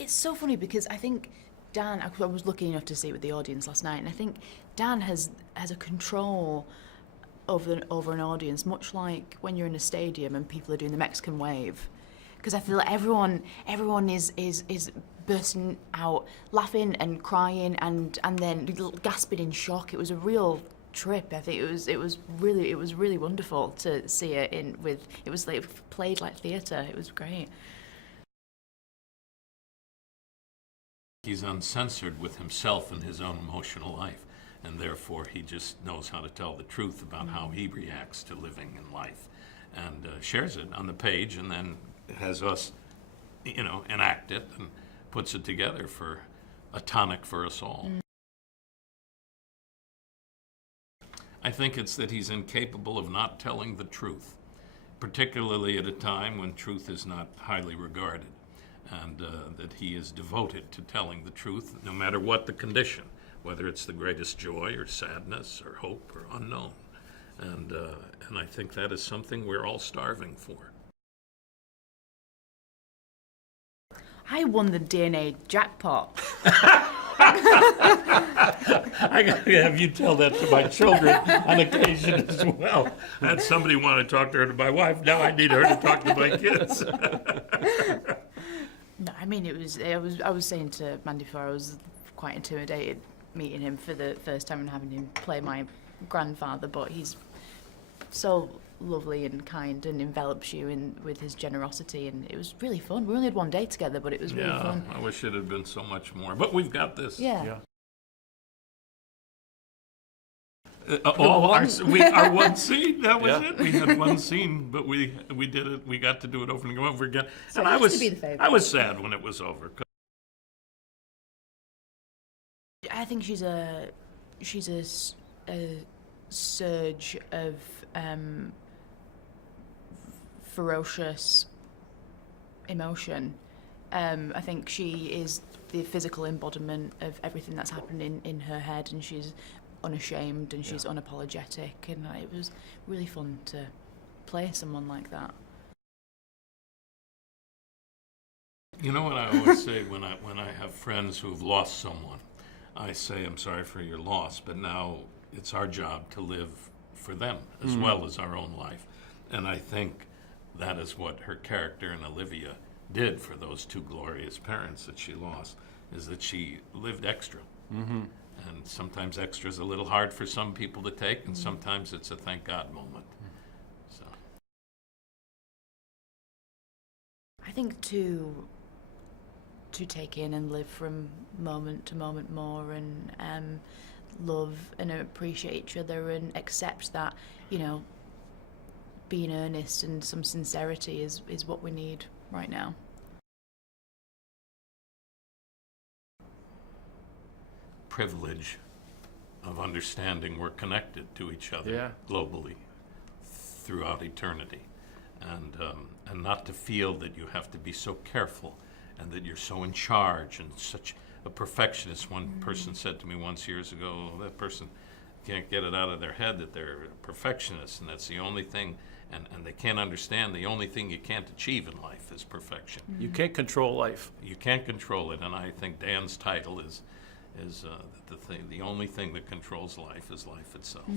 It's so funny because I think Dan, I was lucky enough to see it with the audience last night, and I think Dan has a control over an audience, much like when you're in a stadium and people are doing the Mexican wave. Because I feel like everyone is bursting out, laughing and crying and then gasping in shock. It was a real trip. I think it was really wonderful to see it it was like played like theatre. It was great. He's uncensored with himself and his own emotional life, and therefore he just knows how to tell the truth about how he reacts to living in life, and shares it on the page, and then has us, enact it and puts it together for a tonic for us all. I think it's that he's incapable of not telling the truth, particularly at a time when truth is not highly regarded, and that he is devoted to telling the truth no matter what the condition, whether it's the greatest joy or sadness or hope or unknown. And I think that is something we're all starving for. I won the DNA jackpot. I got to have you tell that to my children on occasion as well. I had somebody want to talk to her to my wife. Now I need her to talk to my kids. No, I mean, I was saying to Mandy before, I was quite intimidated meeting him for the first time and having him play my grandfather, but he's so lovely and kind and envelops you with his generosity, and it was really fun. We only had one day together, but it was really fun. I wish it had been so much more, but we've got this. Yeah. Our one scene, that was it. We had one scene, but we did it. We got to do it over and over again. So and I was sad when it was over. I think she's a surge of ferocious emotion. I think she is the physical embodiment of everything that's happening in her head, and she's unashamed and she's unapologetic, and it was really fun to play someone like that. You know what I always say when I have friends who've lost someone, I say, I'm sorry for your loss, but now it's our job to live for them as well as our own life. And I think that is what her character in Olivia did for those two glorious parents that she lost, is that she lived extra. And sometimes extra is a little hard for some people to take, and sometimes it's a thank God moment. So I think to take in and live from moment to moment more, and love and appreciate each other and accept that, being earnest and some sincerity is what we need right now. privilege of understanding we're connected to each other globally throughout eternity, and not to feel that you have to be so careful and that you're so in charge and such a perfectionist. One person said to me once years ago, that person can't get it out of their head that they're a perfectionist, and that's the only thing, and they can't understand the only thing you can't achieve in life is perfection. You can't control life. You can't control it, and I think Dan's title is the only thing that controls life is life itself.